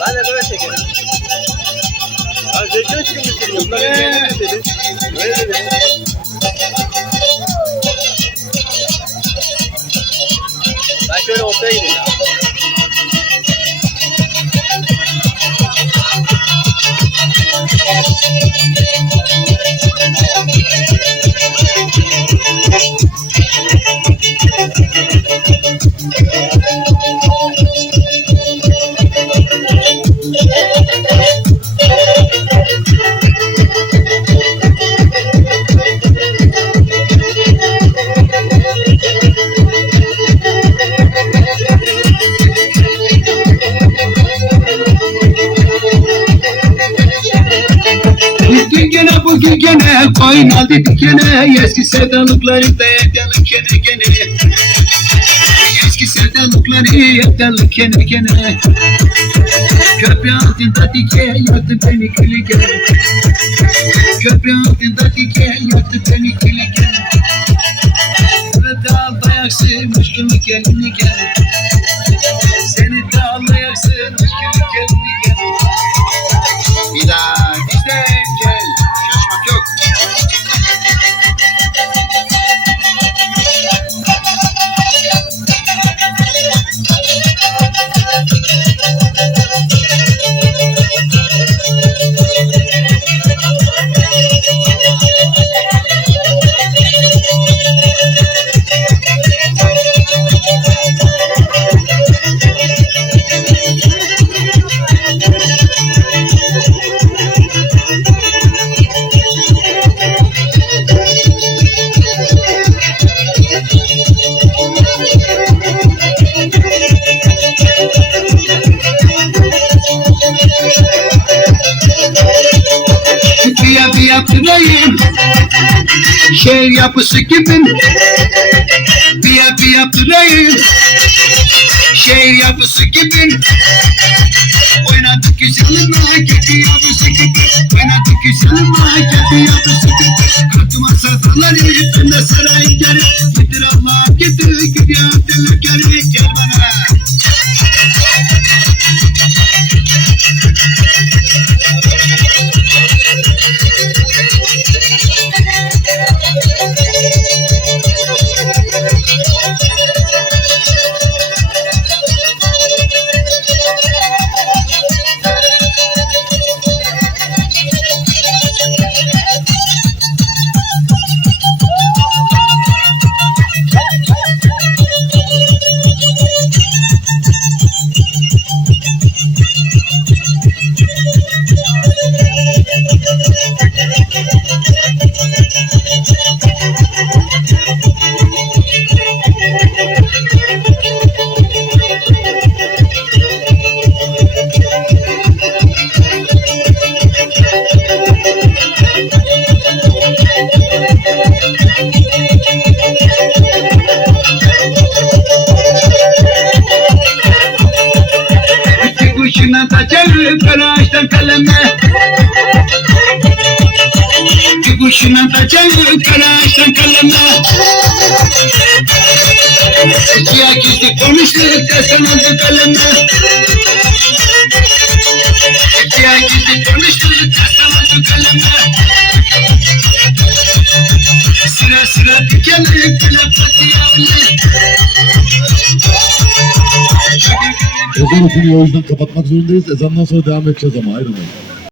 Ben de böyle istedim. Bunlar beğenmedi dedi. Böyle dedi. Ben şöyle ortaya gideyim. Bugün gene gene. Koynadı dikene Eski sevdalıkları da evdalık gene gene Eski sevdalıkları evdalık gene gene Köprü altında dike yaktı beni gülü gene. Köprü altında dike yaktı beni gülü gene. Burada dayak sığmış gibi gelini gel Seni gibi gelini gel Şehir yapısı gibi. Bir yap yaptırayım. Şehir yapısı gibi. Oynadık güzelim kedi yapısı gibi. Oynadık güzelim kedi yapısı gibi. Kalktım asataları ben de sarayım geri. Gidir Allah gidir gidiyor deli geri gel bana. Kuşuna kaçarım karaçtan kaleme İki kuşuna kaçarım karaçtan kaleme İki akizli konuştuk desen oldu kaleme İki akizli konuştuk desen oldu kaleme Sıra sıra dikenli telepati yavru Ezan okunuyor o yüzden kapatmak zorundayız. Ezandan sonra devam edeceğiz ama ayrılmayın.